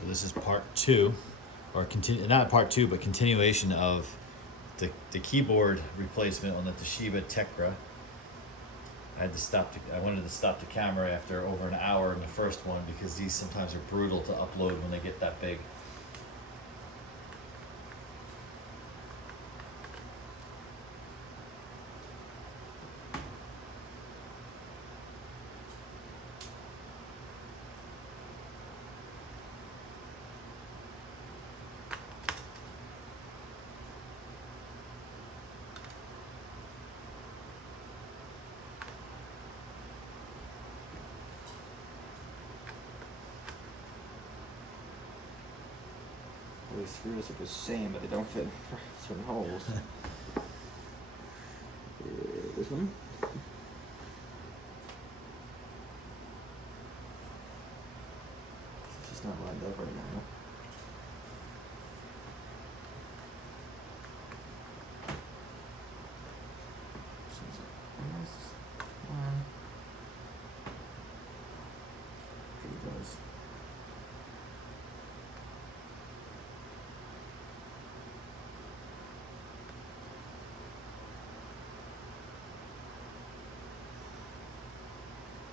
So this is part two, or not part two, but continuation of the keyboard replacement on the Toshiba Tecra. I wanted to stop the camera after over an hour in the first one because these sometimes are brutal to upload when they get that big. The screws are the same, but they don't fit in certain holes. This one? It's just not lined up right now.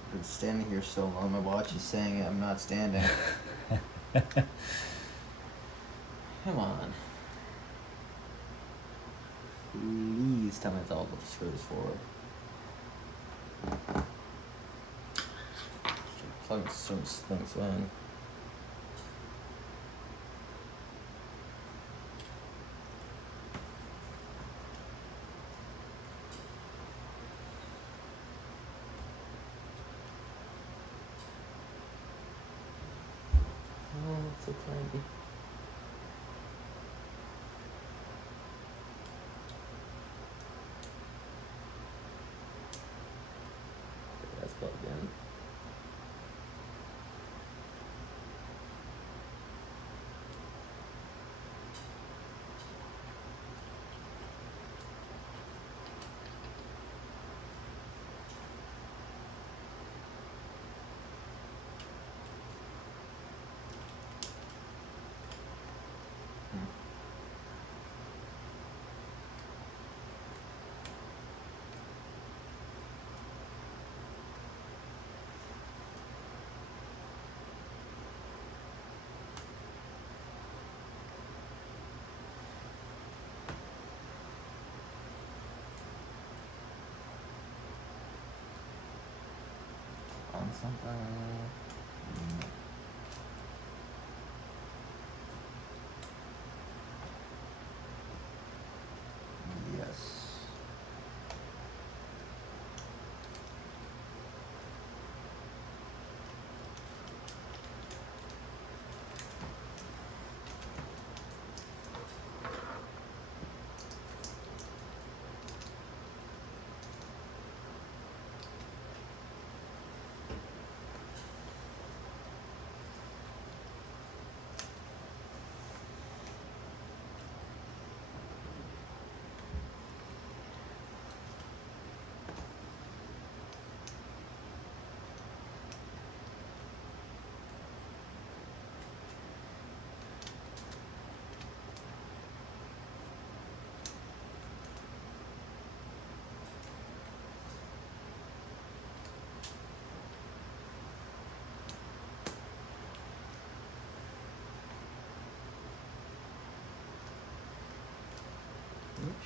I've been standing here so long, my watch is saying I'm not standing. Come on. Please tell me it's all about the screws forward. Plug some things in. Oh, it's so tiny. That's plugged in. On something. Yes.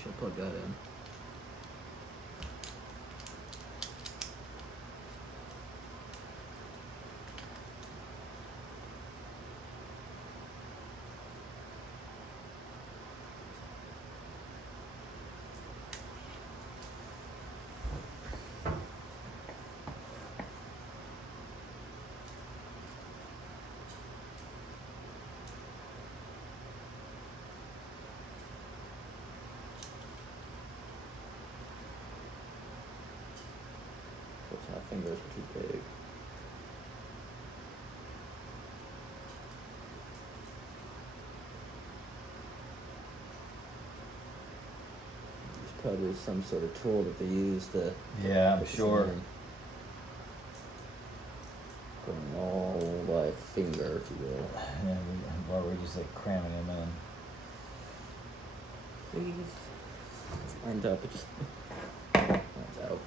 Should plug that in. My fingers are too big. There's probably some sort of tool that they use to. Yeah, I'm sure. Going all the way. by finger, if you will. And or we're just like cramming them in. Please. It's lined up, it just comes out.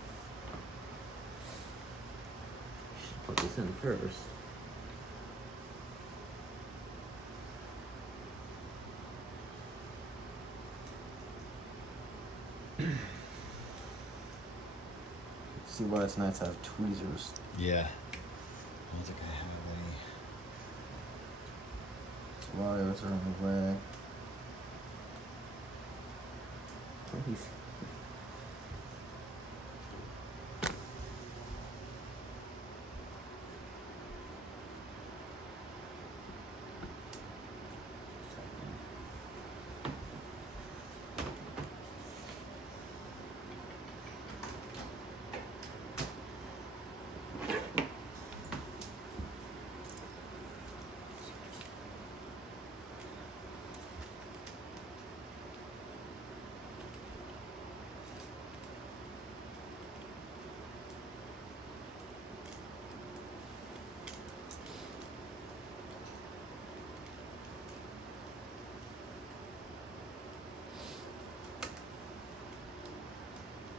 Put this in first. See why it's nice to have tweezers. Yeah. I don't think I have any. Wires are in the way. Please.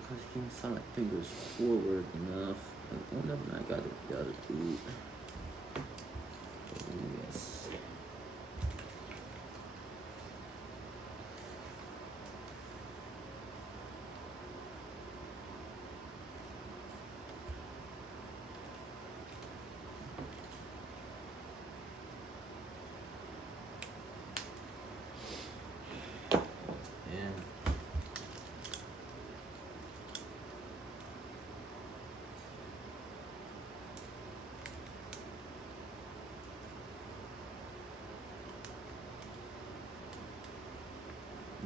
I can't slide my fingers forward enough. Whenever I got it, do. Yes.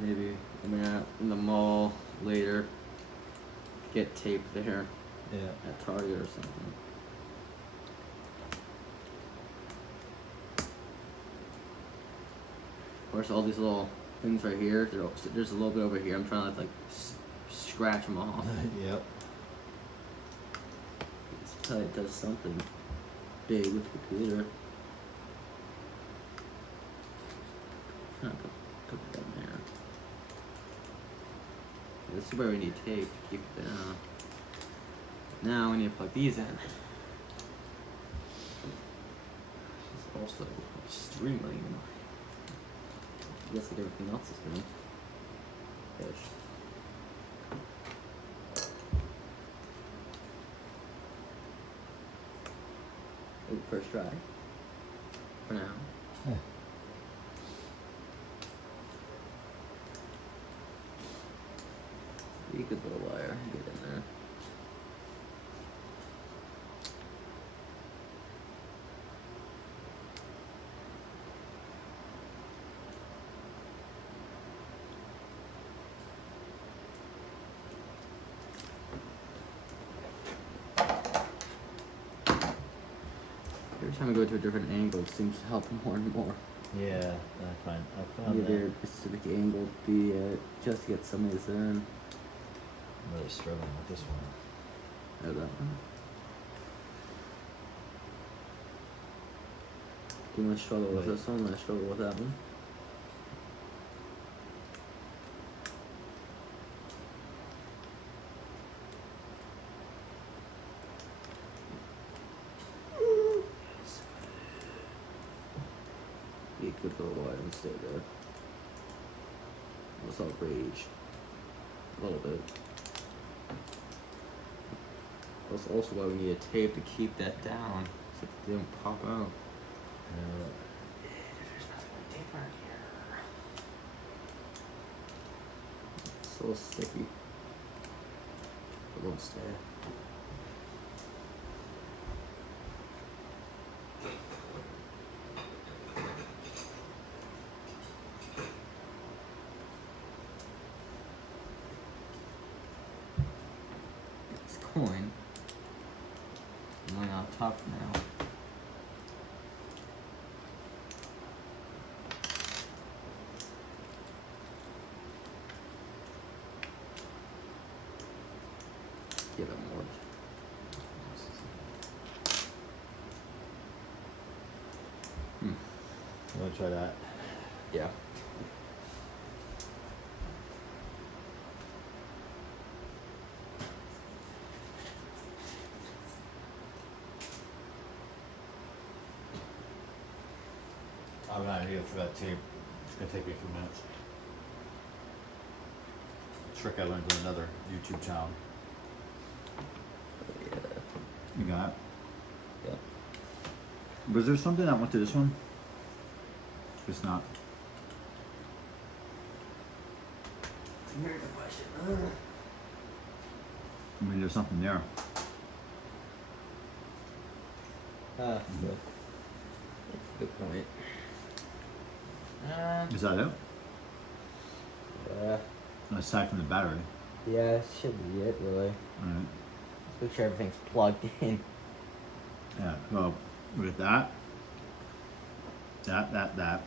Maybe when we're out in the mall later, get tape there Yeah. at Target or something. Of course, all these little things right here, there's a little bit over here. I'm trying to like scratch them off. Yep. It's probably it does something big with the computer. Trying to put it down there. This is where we need tape to keep it down. Now we need to plug these in. It's also extremely, just like everything else is doing. Ish. First try. For now. Yeah. You could little wire, get in there. Every time I go to a different angle, it seems to help more and more. Yeah, I found Either that. a specific angle to be just to get some of these in. I'm really struggling with this one. Or that one. Do you want to struggle with Wait. this one? I struggle with that one. Be a good little wide and stay there. Let's all rage. A little bit. That's also why we need a tape to keep that down so it doesn't pop out. There's nothing but tape right here. It's so sticky. It won't stay. This coin going off top for now. Give it more. want to try that? Yeah. I'm not here for that tape. It's gonna take me a few minutes. Trick I learned on another YouTube channel. Yeah. You got it? Yeah. Was there something that went to this one? It's not. Here's the question. I mean, there's something there. That's a good point. Is that it? Yeah. Aside from the battery. Yeah, it should be it, really. Alright. Let's make sure everything's plugged in. Yeah, well, look at that. That.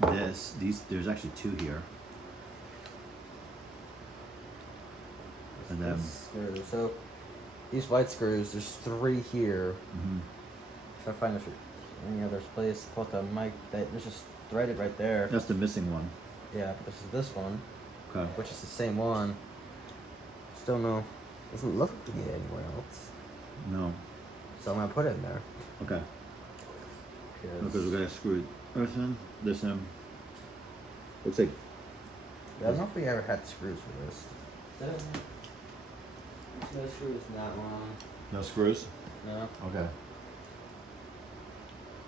There's actually two here. And then, Screws. So, these white screws, there's 3 here. mhm. Try to find if there's any other place to put the mic. There's just threaded right there. That's the missing one. Yeah, but this is this one, Okay. which is the same one. Still no, doesn't look to be anywhere else. No. So I'm gonna put it in there. Okay. 'Cause Because we gotta screw this in. Looks like. I don't know if we ever had screws for this. There's no screws in that one. No screws? No. Okay.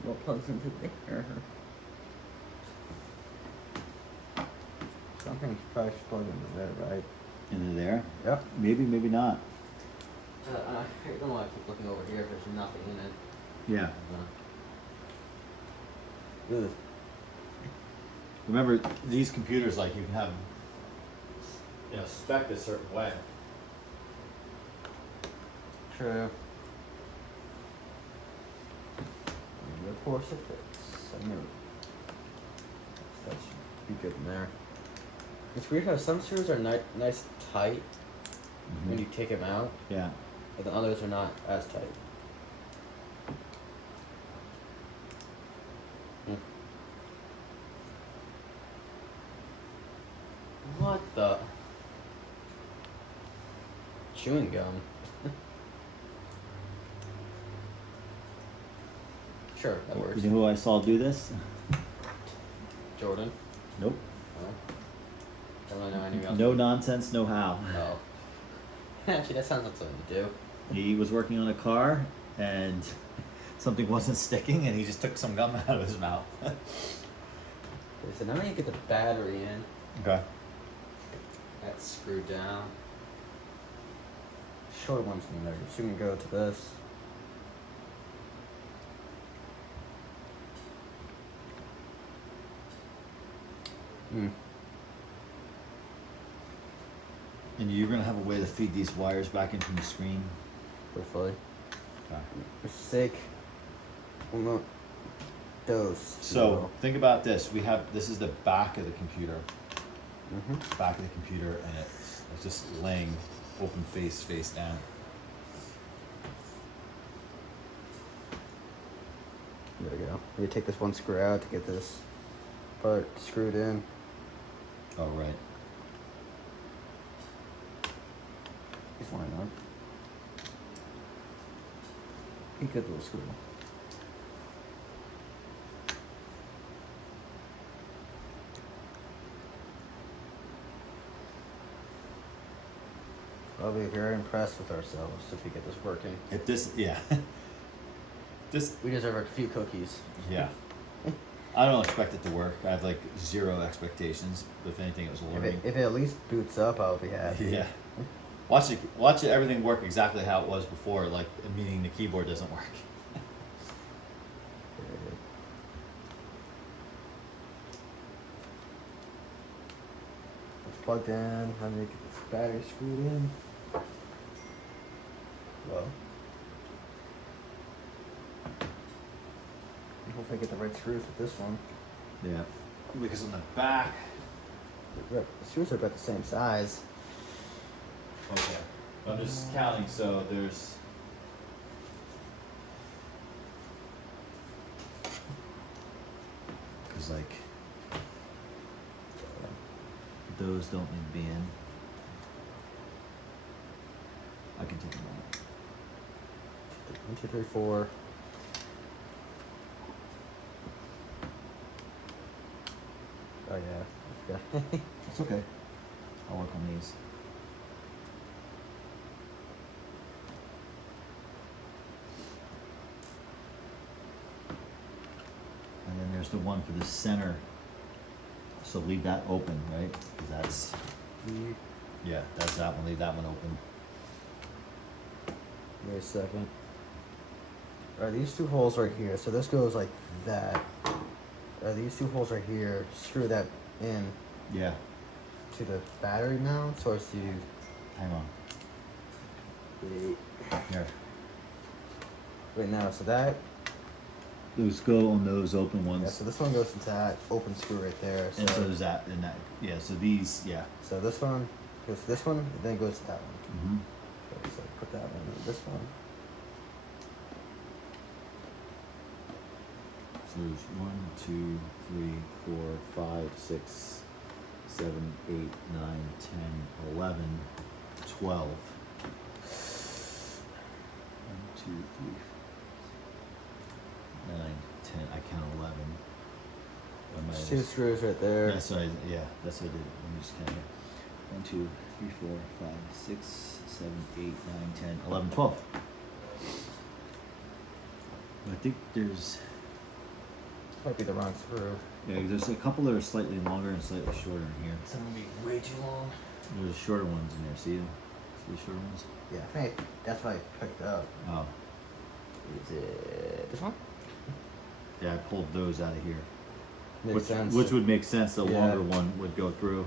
What plugs into there? Something's probably should plug into there, right? Into there? Yep. Maybe, maybe not. I don't want to keep looking over here if there's nothing in it. Yeah. Ugh. Remember, these computers, like, you can have, spec a certain way. True. And of course it fits. I knew that should be good in there. It's weird how some screws are nice tight when you take them out, Yeah. but the others are not as tight. What the? Chewing gum. Sure, that works. You know who I saw do this? Jordan. Nope. Oh. Don't really know anything else. No nonsense, no how. Oh. Actually, that sounds like something to do. He was working on a car and something wasn't sticking and he just took some gum out of his mouth. Okay, so now you get the battery in. Okay. That's screwed down. Short one's in there. So you can go to this. And you're gonna have a way to feed these wires back into the screen. Hopefully. Okay. For sake. Uno, dos. So think about this. This is the back of the computer. Mm-hmm. Back of the computer, and it's just laying open face down. There we go. You take this one screw out to get this part screwed in. Oh right. He's lined up. Be good little screw. I'll be very impressed with ourselves if we get this working. If this, yeah. This, We deserve a few cookies. yeah. I don't expect it to work. I have like 0 expectations. If anything, it was a learning. If it at least boots up, I'll be happy. Yeah. Watch everything work exactly how it was before, like meaning the keyboard doesn't work. It's plugged in. How do we get this battery screwed in? Well, hopefully I get the right screws with this one. Yeah. Because on the back. The screws are about the same size. Okay. I'm just counting, so there's. Because is like, those don't need to be in. I can take them out. 1, 2, 3, 4. Oh yeah, I forgot. It's okay. I'll work on these. And then there's the one for the center. So leave that open, right? 'Cause that's, yeah, that's that one. Leave that one open. Wait a second. Alright, these two holes right here. So this goes like that. These two holes right here. Screw that in Yeah. to the battery mount. So as you. Hang on. Here. Wait now. So that. Those go on those open ones. Yeah. So this one goes into that open screw right there. So, And so there's that and that. Yeah. So these. Yeah. so this one goes to this one, and then it goes to that one. Mm-hmm. Okay, so put that one in this one. So there's 1, 2, 3, 4, 5, 6, 7, 8, 9, 10, 11, 12. 1, 2, 3, 9, 10. I count 11. What am I There's two just- screws right there. That's what I, yeah, that's what I did. Let me just count it. 1, 2, 3, 4, 5, 6, 7, 8, 9, 10, 11, 12. I think there's, Might be the wrong screw. yeah, there's a couple that are slightly longer and slightly shorter in here. Some will be way too long. There's shorter ones in there. See them? See the shorter ones? Yeah, I think that's what I picked up. Oh, Is it this one? yeah. I pulled those out of here. Makes sense. Which would make sense. The Yeah. longer one would go through.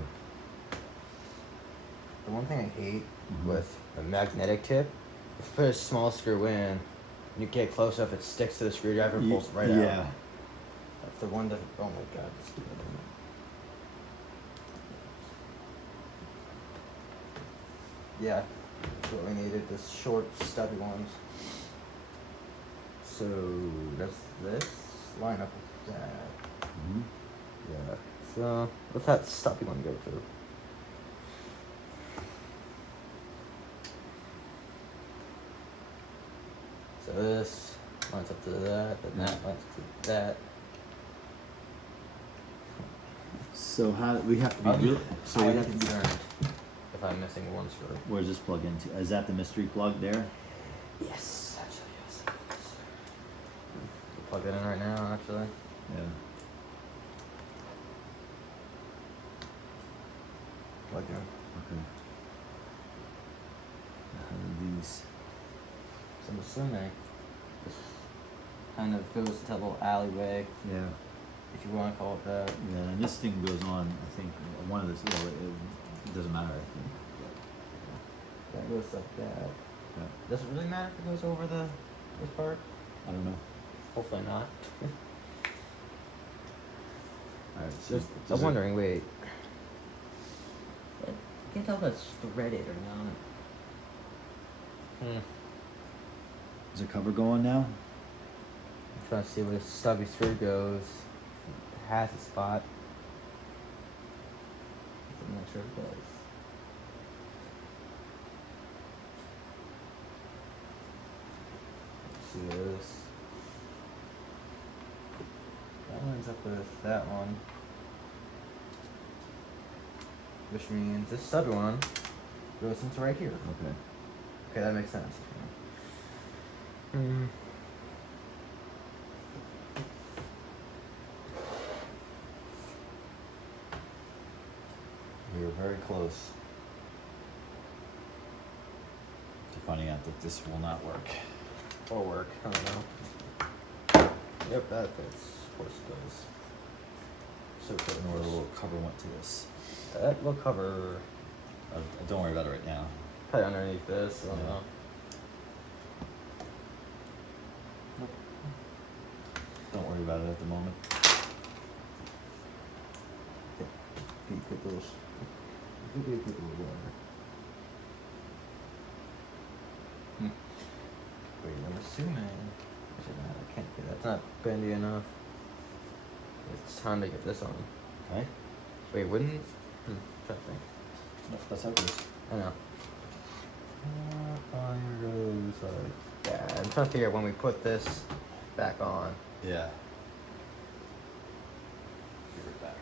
The one thing I hate Mhm. with a magnetic tip, if you put a small screw in, and you get close enough, it sticks to the screwdriver and pulls it right out. Yeah. That's the one that. Oh my god, it's stupid. Yeah, that's what we needed. The short, stubby ones. So does this line up with that? Mm-hmm. Yeah. So what's that stubby one go to? So this lines up to that, then that lines up to that. So how we have to be I'm real? So we highly have to be. concerned if I'm missing one screw. Where's this plug into? Is that the mystery plug there? Yes, actually, yes. Plug that in right now, actually. Yeah. Plug in. Okay. How do these? So I'm assuming this kind of goes to a little alleyway, Yeah. if you want to call it that. Yeah. And this thing goes on. I think one of this. Well, it doesn't matter. I think. That goes like that. Yeah. Does it really matter if it goes over this part? I don't know. Hopefully not. All right. So Just, does I'm it- wondering, wait. I can't tell if it's threaded or not. Does the cover go on now? I'm trying to see where the stubby screw goes. It has a spot. I'm not sure if it does. Let's see this. That lines up with that one. Which means this stubby one goes into right here. Okay. Okay, that makes sense. Hmm. We were very close to finding out that this will not work. Or work, I don't know. Yep, that fits. Of course it does. So close. And where the little cover went to this. That will cover Don't worry about it right now. probably underneath this. I don't Yeah. know. Don't worry about it at the moment. Can you put those? You can put a little water. Wait, I'm assuming. Actually, no, I can't do that. It's not bendy enough. It's time to get this on. Okay. Wait, wouldn't? Trying to think. No, that's how it goes. I know. Fire goes like. Yeah, I'm trying to figure out when we put this back on. Yeah. Give it back.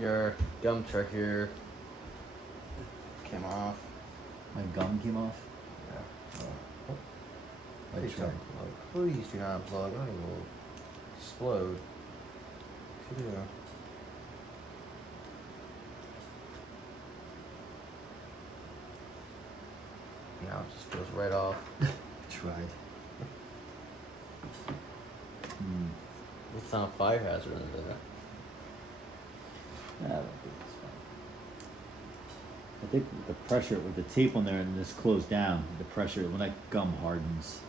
Your gum check here came off. My gum came off. Yeah. Like Please don't unplug. Please do not unplug. I will explode. If you do. Now it just goes right off. Tried. Hmm. It's not a fire hazard under there. I don't think it's fine. I think the pressure with the tape on there and this closed down, the pressure when that gum hardens.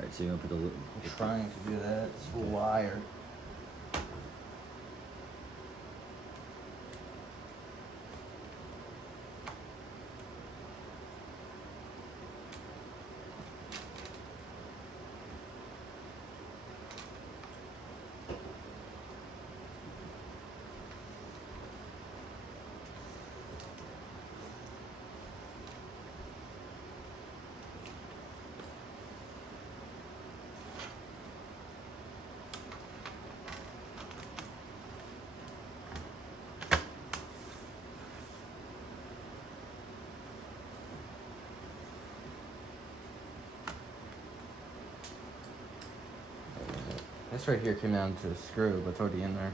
Right, so you're gonna put the I'm trying to do that. It's wire. This right here came down to a screw, but it's already in there.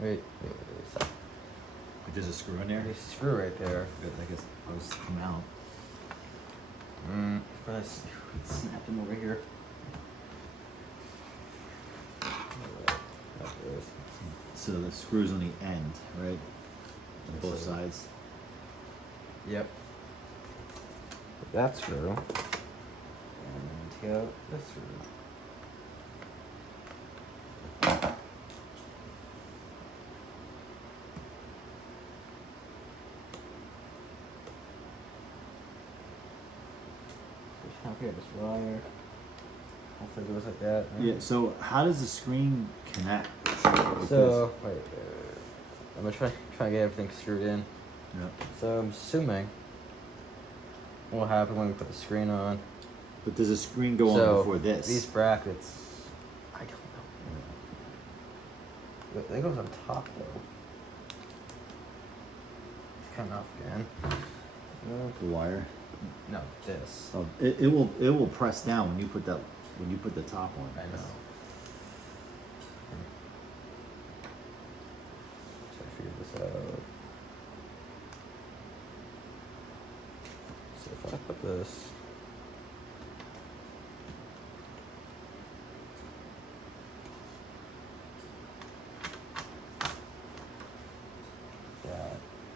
Wait a sec. There's a screw in there. There's a screw right there. Good, I guess I was come out. But it's snapped him over here. That is. So the screw's on the end, right? On both Yes, sides. Yep. That screw. And take out this screw. Here, this wire. Hopefully it goes like that. Right? Yeah. So how does the screen connect? So wait, I'm gonna try to get everything screwed in. Yeah. So I'm assuming what will happen when we put the screen on. But does the screen go So on before this? these brackets, I don't know. It goes on top though. It's coming off again. The wire. No, this. Oh, it will press down when you put the top on. I know. if I put this. Yeah.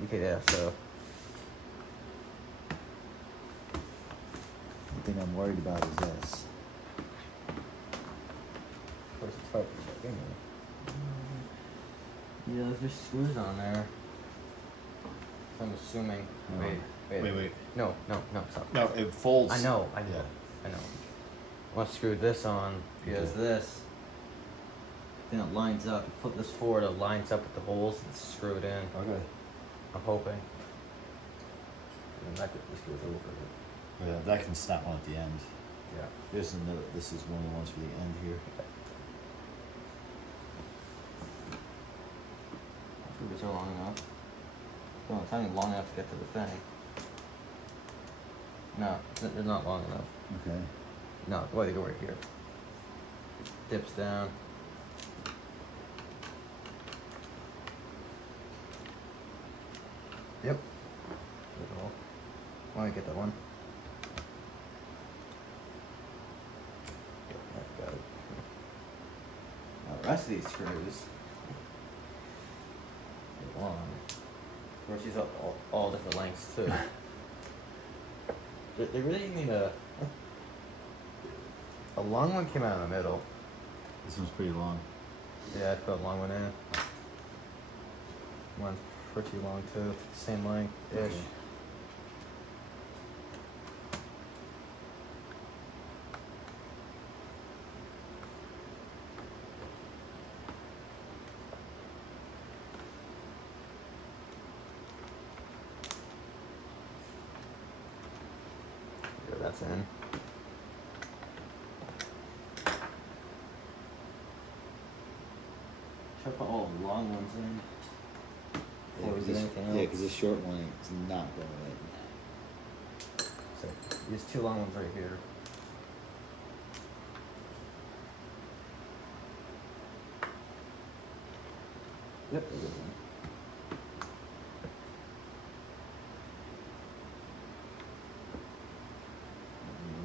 Okay. Yeah. So. The thing I'm worried about is this. Of course, it's hard to check anyway. Yeah, there's just screws on there. So I'm assuming. Wait. No, stop. No, it folds. I know. Yeah. I know. Once screw this on, because Okay. this, then it lines up. You flip this forward, it lines up with the holes and screw it in. Okay. I'm hoping. And then this goes over it. Yeah, that can snap on at the end. Yeah. This is one of the ones for the end here. Hopefully these are long enough. Well, it's not even long enough to get to the thing. No, they're not long enough. Okay. No, why they go right here. Dips down. Yep. Good hole. Why don't I get that one? Yep, got it. Now the rest of these screws are long. Of course, these are all different lengths too. They really need a long one came out in the middle. This one's pretty long. Yeah, I put a long one in. One's pretty long too, same length-ish. Okay. Yeah, that's in. Should I put all the long ones in? Before we do anything else? because this short one is not going in. So, these two long ones right here. Yep, they're good one.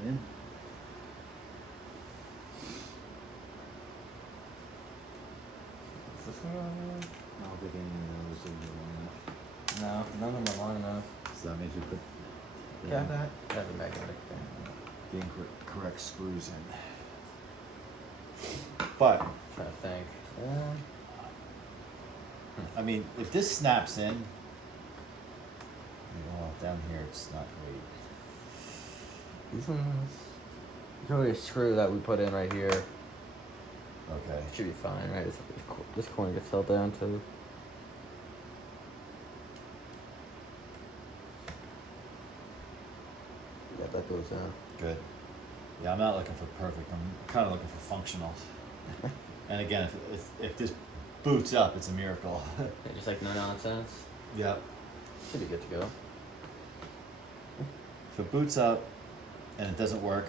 In. Is this one long enough? I don't think any of those are long enough. No, none of them are long enough. So that means we put Got that? That's a magnetic thing. the correct screws in. But I'm trying to think. I mean, if this snaps in, down here it's not great. These ones. There's only a screw that we put in right here. Okay. It should be fine, right? This corner gets held down too. Yeah, that goes down. Good. Yeah, I'm not looking for perfect. I'm kind of looking for functional. And again, if this boots up, it's a miracle. Yeah, just like no nonsense. Yep. Should be good to go. If it boots up and it doesn't work,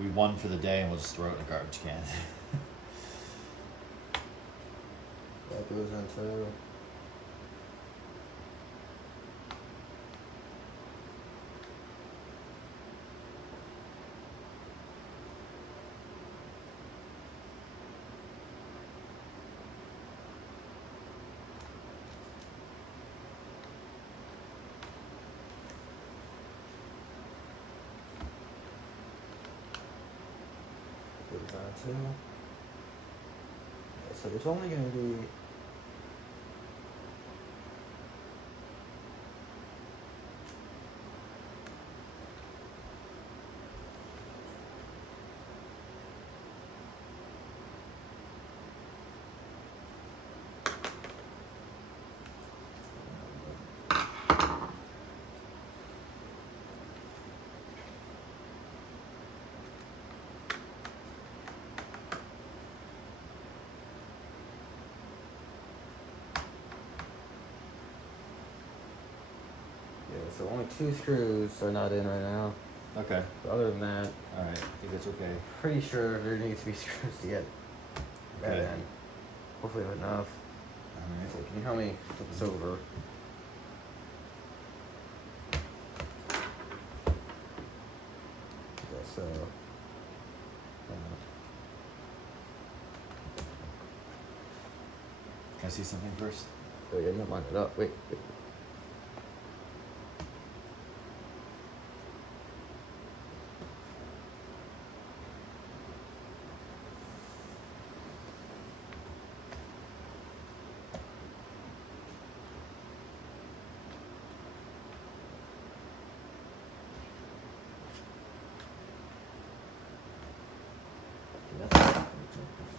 we won for the day and we'll just throw it in a garbage can. That goes in too. Goes down too. Yeah, so there's only going to be so only 2 screws are not in right now. Okay. But other than that, All right. I think that's okay. pretty sure there needs to be screws to get that Okay. in. Hopefully enough. All So right. can you help me flip this over? So. Can I see something first? Wait, I didn't line it up. Wait.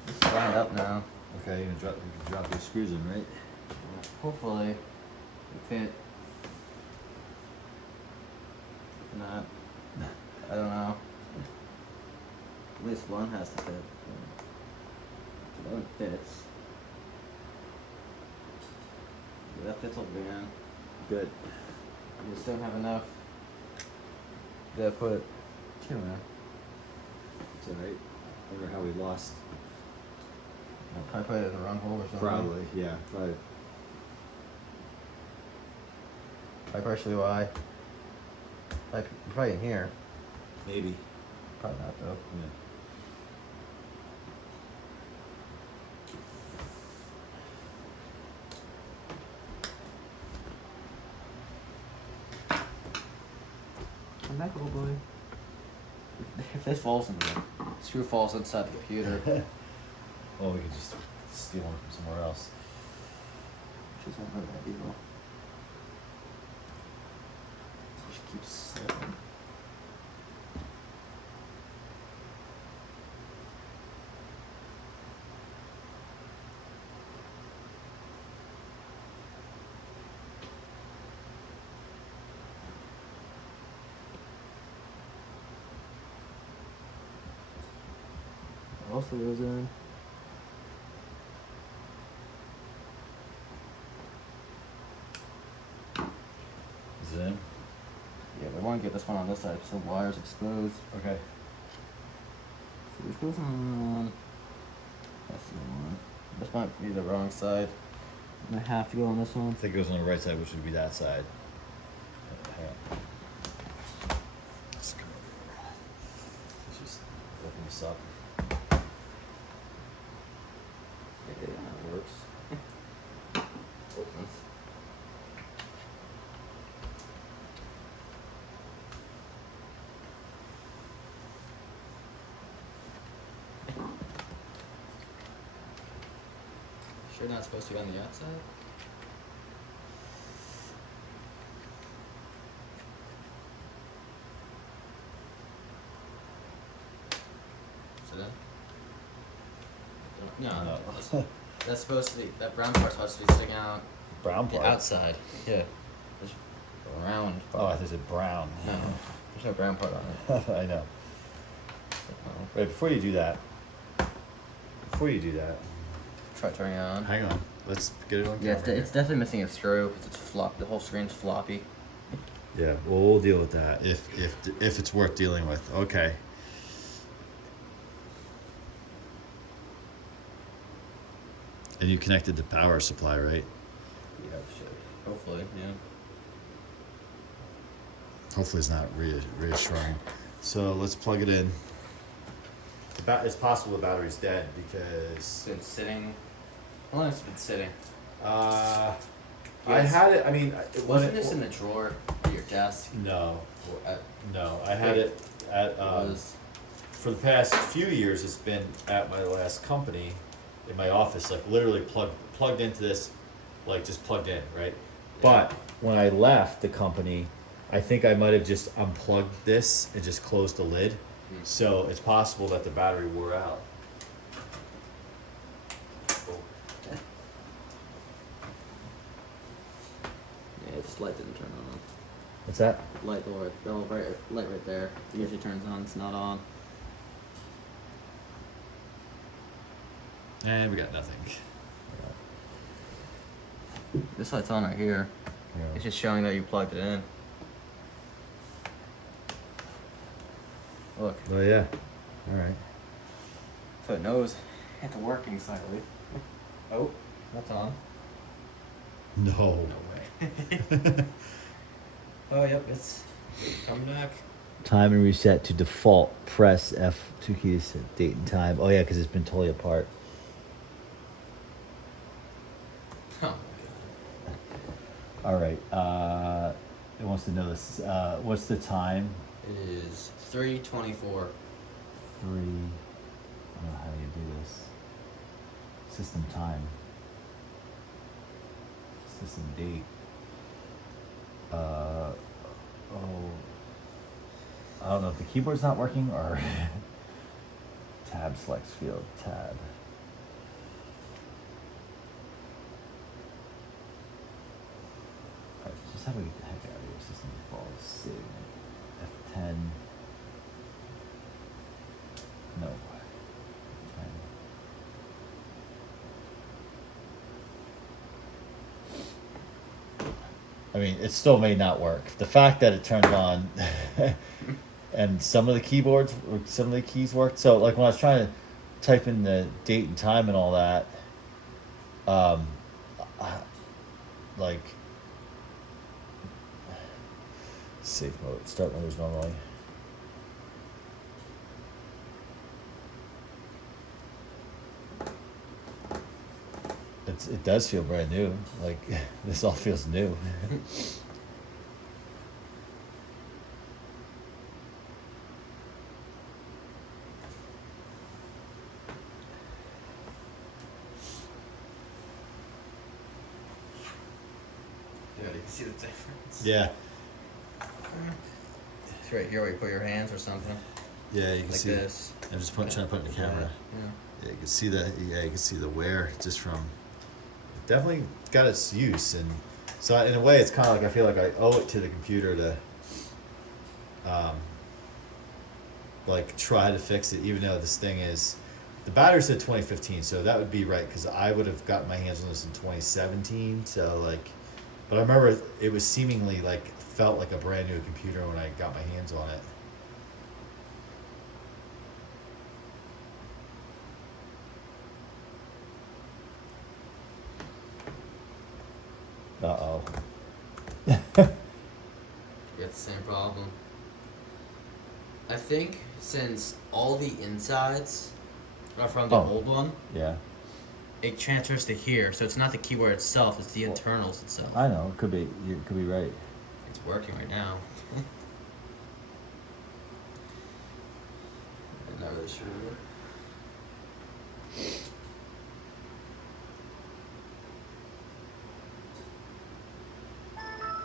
It's lined up now. Okay, you can drop your screws in, right? Hopefully, it fit. If not, I don't know. At least one has to fit. The one fits. Yeah, that fits over there. Good. We just don't have enough. Gotta put two in. It's alright. Wonder how we lost. I'll probably put it in the wrong hole or something. Probably, yeah. Probably. Partially why. Probably in here. Maybe. Probably not though. Yeah. Come back, little boy. If this falls in the screw falls inside the computer. Well, we could just steal one from somewhere else. Which isn't really ideal. Just keeps slipping. Also goes in. Is it in? Yeah, we want to get this one on this side so the wire's exposed. Okay. So this goes on. That's the one. This might be the wrong side. I'm gonna have to go on this one. I think it goes on the right side, which would be that side. Hang on. Let's come over here. Let's just open this up. Yeah, that works. Opens. Sure not supposed to be on the outside? Is it in? No, No. that's supposed to be, that brown part's supposed to be sticking out Brown the part? outside. Yeah. There's round Oh, I thought it said brown. No, there's no brown part on it. I know. Oh. Wait, before you do that, Try turning it on. hang on. Let's get it on Yeah, camera. it's definitely missing a screw because it's flop. The whole screen's floppy. Yeah, well, we'll deal with that if it's worth dealing with. Okay. And you connected the power supply, right? Yeah, shit. Hopefully, yeah. Hopefully it's not reassuring. So let's plug it in. It's possible the battery's dead because It's been sitting. How long has it been sitting? I Yes. had it. I mean, Wasn't this in the drawer at your desk? No, Or at, no. I had it at was for the past few years. It's been at my last company, in my office, like literally plugged into this, like just plugged in, right? But when I left the company, I think I might have just unplugged this and just closed the lid. So it's possible that the battery wore out. yeah, this light didn't turn on. What's that? Light right there. It usually turns on. It's not on. And we got nothing. This light's on right here. Yeah. It's just showing that you plugged it in. Look, Oh yeah. All right. so it knows it's working slightly. Oh, that's on. No. No way. Oh, yep, it's coming back. Time and reset to default. Press F2 keys, date and time. Oh yeah, because it's been totally apart. Oh. All right. It wants to know this. What's the time? It is 3:24. 3. I don't know how you do this. System time. System date. Oh. I don't know if the keyboard's not working or tab selects field. Tab. Alright, just how do we get the heck out of here? System default. Save. F10. No. F10. I mean, it still may not work. The fact that it turned on and some of the keyboards, or some of the keys worked. So, like when I was trying to type in the date and time and all that, like safe mode, start mode is normally. It does feel brand new. Like this all feels new. Yeah, you can see the difference. Yeah. It's right here where you put your hands or something. Yeah, you can Like see. this. I'm just trying to put it in the camera. Yeah. Yeah, you can see that. Yeah, you can see the wear just from. Definitely got its use, and so in a way, it's kind of like I feel like I owe it to the computer to, like try to fix it, even though this thing is, the battery said 2015, so that would be right because I would have gotten my hands on this in 2017. So like, but I remember it was seemingly like felt like a brand new computer when I got my hands on it. Uh-oh. You got the same problem. I think since all the insides are from the old one, Yeah. it transfers to here, so it's not the keyboard itself; it's the internals itself. I know. It could be. You could be right. It's working right now. I'm not really sure.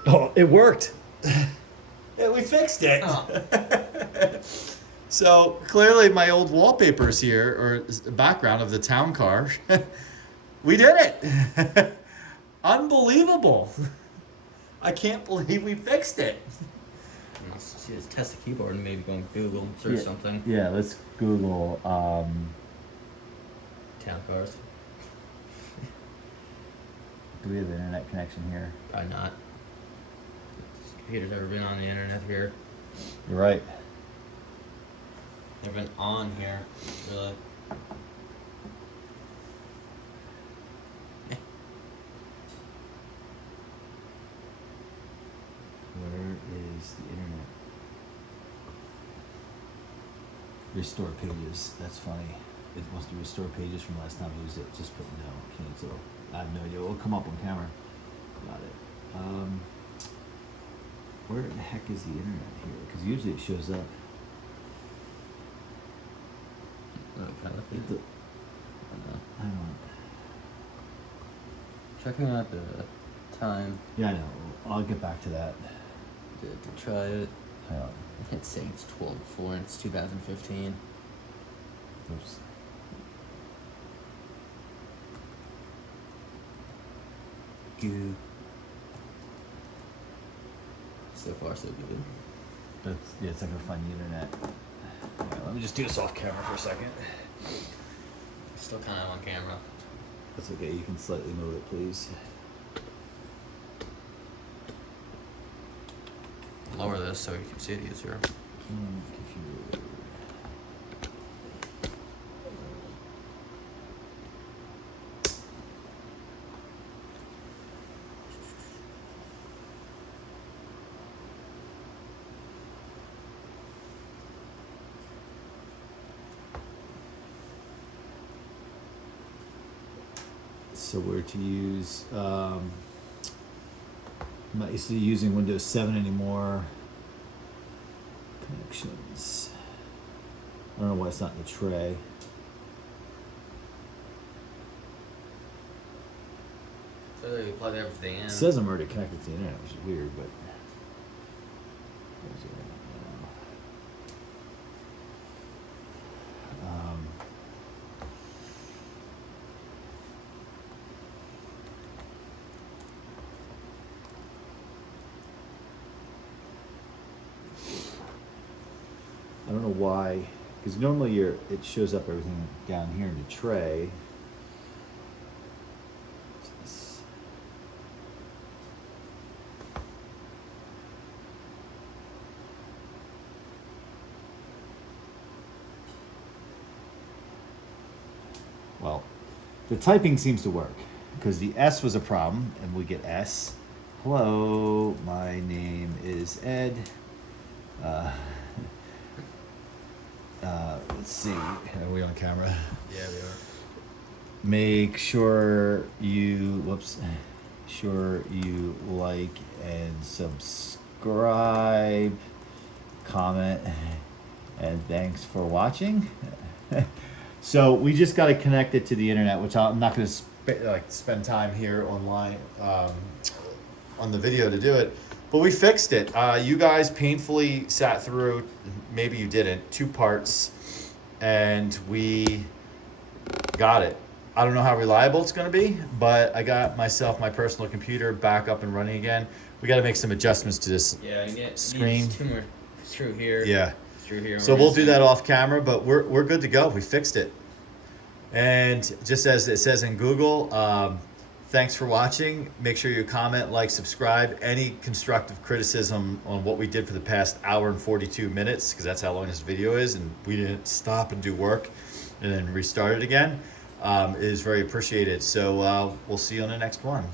Oh, it worked. Yeah, we fixed it. Oh. So clearly, my old wallpaper's here, or the background of the town car. We did it. Unbelievable. I can't believe we fixed it. Let's see, let's test the keyboard and maybe go on Google, search something. Yeah, let's Google. Town cars. Do we have an internet connection here? Probably not. This computer's never been on the internet here. You're right. Never been on here, really. Where is the internet? Restore pages. That's funny. It wants to restore pages from last time I used it. Just put no, cancel. I have no idea. It'll come up on camera. Got it. Where the heck is the internet here? Because usually it shows up. I don't. Checking out the time Yeah, I know. I'll get back to that. to try it. Hang on. It's saying it's 12:04 and it's 2015. Oops. Goo. So far, so good. It's not gonna find the internet. Hang on, let me just do this off camera for a second. Still kind of on camera. That's okay. You can slightly move it, please. Lower this so you can see it easier. Computer. So we're to use, I'm not used to using Windows 7 anymore. Connections. I don't know why it's not in the tray. So you plug everything in. It says I'm already connected to the internet, which is weird, but. I don't know why, because normally it shows up everything down here in the tray. Well, the typing seems to work because the S was a problem, and we get S. Hello, my name is Ed. Let's see. Are we on camera? Yeah, we are. Make sure you like and subscribe, comment, and thanks for watching. So we just got to connect it to the internet, which I'm not going to spend time here online on the video to do it. But we fixed it. You guys painfully sat through, maybe you didn't, 2 parts, and we got it. I don't know how reliable it's going to be, but I got myself my personal computer back up and running again. We got to make some adjustments to this screen. 2 more screw here. Yeah. Screw here. So we'll do that off camera, but we're good to go. We fixed it. And just as it says in Google, thanks for watching. Make sure you comment, like, subscribe. Any constructive criticism on what we did for the past hour and 42 minutes, because that's how long this video is, and we didn't stop and do work and then restart it again, is very appreciated. So we'll see you on the next one.